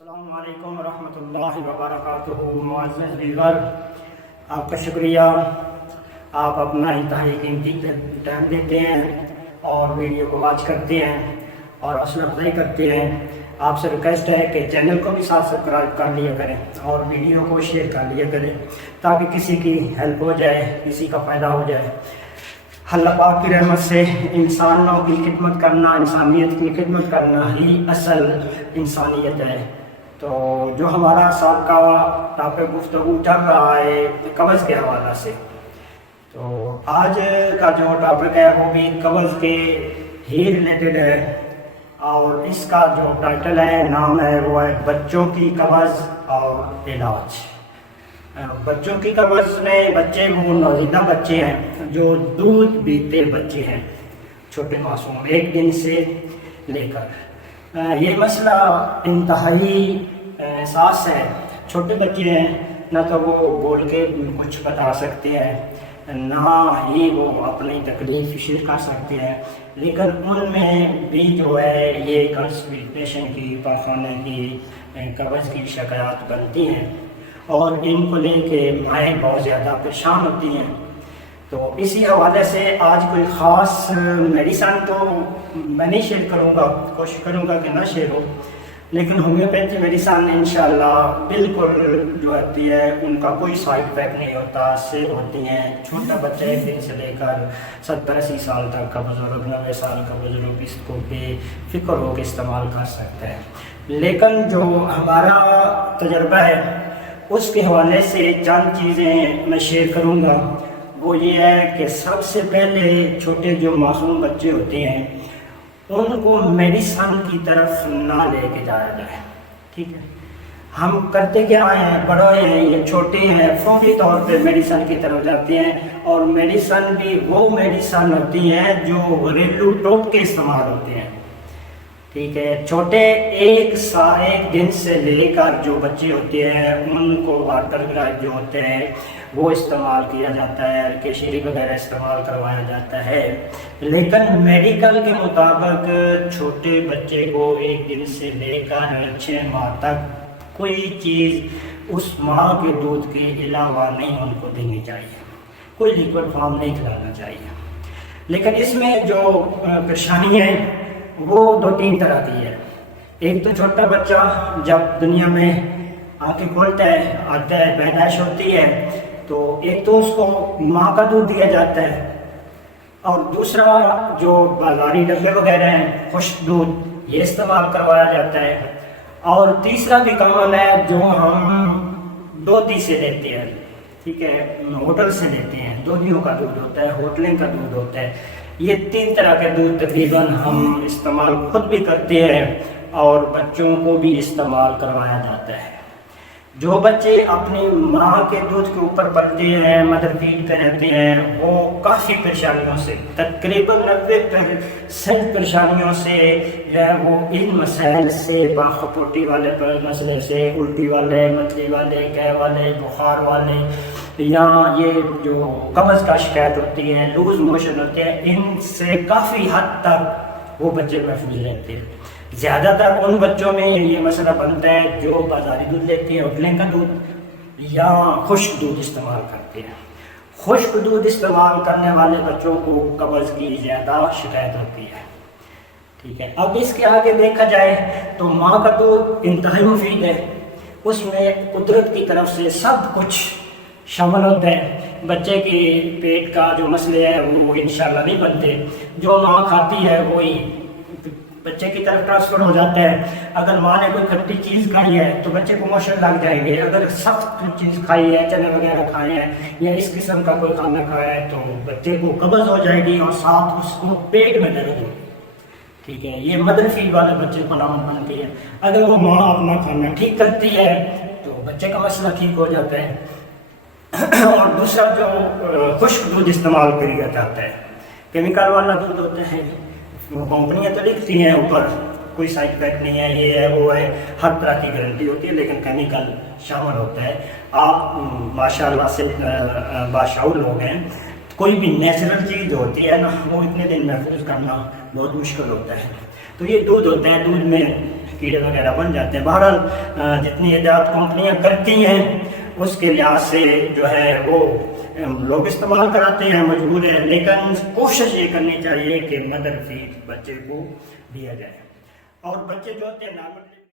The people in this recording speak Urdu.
السلام علیکم ورحمۃ اللہ وبرکاتہ۔ معزز ویور، آپ کا شکریہ، آپ اپنا انتہائی قیمتی ٹائم دیتے ہیں اور ویڈیو کو واچ کرتے ہیں اور حوصلہ افزائی کرتے ہیں۔ آپ سے ریکویسٹ ہے کہ چینل کو بھی ساتھ سبسکرائب کر لیا کریں اور ویڈیو کو شیئر کر لیا کریں تاکہ کسی کی ہیلپ ہو جائے، کسی کا فائدہ ہو جائے۔ اللہ پاک کی رحمت سے انسانوں کی خدمت کرنا، انسانیت کی خدمت کرنا ہی اصل انسانیت ہے۔ تو جو ہمارا سابقہ ٹاپک گفتگو چل رہا ہے قبض کے حوالہ سے، تو آج کا جو ٹاپک ہے وہ بھی قبض کے ہی ریلیٹڈ ہے، اور اس کا جو ٹائٹل ہے، نام ہے، وہ ہے بچوں کی قبض اور علاج۔ بچوں کی قبض میں بچے وہ نوزائیدہ بچے ہیں جو دودھ پیتے بچے ہیں، چھوٹے معصوم، 1 دن سے لے کر۔ یہ مسئلہ انتہائی حساس ہے۔ چھوٹے بچے ہیں، نہ تو وہ بول کے کچھ بتا سکتے ہیں، نہ ہی وہ اپنی تکلیف شیئر کر سکتے ہیں، لیکن ان میں بھی جو ہے یہ کنسٹیپیشن کی، پاخانے کی، قبض کی شکایات بنتی ہیں اور ان کو لے کے مائیں بہت زیادہ پریشان ہوتی ہیں۔ تو اسی حوالے سے آج کوئی خاص میڈیسن تو میں نہیں شیئر کروں گا، کوشش کروں گا کہ نہ شیئر ہو، لیکن ہومیوپیتھی میڈیسن انشاءاللہ بالکل جو ہوتی ہے ان کا کوئی سائیڈ افیکٹ نہیں ہوتا، سیف ہوتی ہیں۔ چھوٹا بچہ 1 دن سے لے کر 70-80 سال تک کا بزرگ، 90 سال کا بزرگ اس کو بے فکر ہو کے استعمال کر سکتا ہے۔ لیکن جو ہمارا تجربہ ہے اس کے حوالے سے چند چیزیں میں شیئر کروں گا۔ وہ یہ ہے کہ سب سے پہلے چھوٹے جو معصوم بچے ہوتے ہیں ان کو میڈیسن کی طرف نہ لے کے جایا جائے، ٹھیک ہے؟ ہم کرتے کیا ہیں، بڑے ہیں، یہ چھوٹے ہیں، فوری طور پہ میڈیسن کی طرف جاتے ہیں، اور میڈیسن بھی وہ میڈیسن ہوتی ہے جو گھریلو ٹوٹکے استعمال ہوتے ہیں، ٹھیک ہے؟ چھوٹے 1 دن سے لے کر جو بچے ہوتے ہیں ان کو واٹر گرائب جو ہوتے ہیں وہ استعمال کیا جاتا ہے، کیشری وغیرہ استعمال کروایا جاتا ہے، لیکن میڈیکل کے مطابق چھوٹے بچے کو 1 دن سے لے کر 6 ماہ تک کوئی چیز اس ماں کے دودھ کے علاوہ نہیں ان کو دینی چاہیے، کوئی لیکوڈ فارم نہیں کھلانا چاہیے۔ لیکن اس میں جو پریشانی ہے وہ 2-3 طرح کی ہے۔ ایک تو چھوٹا بچہ جب دنیا میں آنکھیں کھولتا ہے، آتا ہے، پیدائش ہوتی ہے، تو ایک تو اس کو ماں کا دودھ دیا جاتا ہے، اور دوسرا جو بازاری ڈبے وغیرہ ہیں، خشک دودھ، یہ استعمال کروایا جاتا ہے، اور تیسرا بھی کامن ہے جو ہم دودھی سے لیتے ہیں، ٹھیک ہے؟ ہوٹل سے لیتے ہیں، دودھیوں کا دودھ ہوتا ہے، ہوٹلنگ کا دودھ ہوتا ہے۔ یہ 3 طرح کے دودھ تقریباً ہم استعمال خود بھی کرتے ہیں اور بچوں کو بھی استعمال کروایا جاتا ہے۔ جو بچے اپنی ماں کے دودھ کے اوپر پلتے ہیں، مدر فیڈ پہ رہتے ہیں، وہ کافی پریشانیوں سے، تقریباً 90% پریشانیوں سے جو ہے وہ ان مسائل سے، باخپوٹی والے مسئلے سے، الٹی والے، متلی والے، گے والے، بخار والے، یا یہ جو قبض کا شکایت ہوتی ہے، لوز موشن ہوتے ہیں، ان سے کافی حد تک وہ بچے محفوظ رہتے ہیں۔ زیادہ تر ان بچوں میں یہ مسئلہ بنتا ہے جو بازاری دودھ لیتے ہیں، ہوٹلنگ کا دودھ یا خشک دودھ استعمال کرتے ہیں۔ خشک دودھ استعمال کرنے والے بچوں کو قبض کی زیادہ شکایت ہوتی ہے، ٹھیک ہے؟ اب اس کے آگے دیکھا جائے تو ماں کا دودھ انتہائی مفید ہے، اس میں قدرت کی طرف سے سب کچھ شامل ہوتا ہے۔ بچے کے پیٹ کا جو مسئلے ہے وہ انشاءاللہ نہیں بنتے، جو ماں کھاتی ہے وہی بچے کی طرف ٹرانسفر ہو جاتا ہے۔ اگر ماں نے کوئی کھٹی چیز کھائی ہے تو بچے کو موشن لگ جائیں گے، اگر سخت چیز کھائی ہے، چنے وغیرہ کھائے ہیں یا اس قسم کا کوئی کھانا کھایا ہے تو بچے کو قبض ہو جائے گی اور ساتھ اس کو پیٹ میں درد ہوگی، ٹھیک ہے؟ یہ مدر فیڈ والے بچے کو علامت بنتی ہے۔ اگر وہ ماں اپنا کھانا ٹھیک کرتی ہے تو بچے کا مسئلہ ٹھیک ہو جاتا ہے۔ اور دوسرا جو خشک دودھ استعمال کیا جاتا ہے، کیمیکل والا دودھ ہوتا ہے، وہ کمپنیاں تو لکھتی ہیں اوپر کوئی سائڈ افیکٹ نہیں ہے، یہ ہے وہ ہے، ہر طرح کی گارنٹی ہوتی ہے، لیکن کیمیکل شامل ہوتا ہے۔ آپ ماشاءاللہ سے باشعور لوگ ہیں، کوئی بھی نیچرل چیز ہوتی ہے نا وہ اتنے دن محفوظ کرنا بہت مشکل ہوتا ہے۔ تو یہ دودھ ہوتا ہے، دودھ میں کیڑے وغیرہ بن جاتے ہیں. بہرحال جتنی احتیاط کمپنیاں کرتی ہیں اس کے لحاظ سے جو ہے وہ لوگ استعمال کراتے ہیں، مجبور ہے، لیکن کوشش یہ کرنی چاہیے کہ مدر فیڈ بچے کو دیا جائے. اور بچے جو ہوتے ہیں نارمل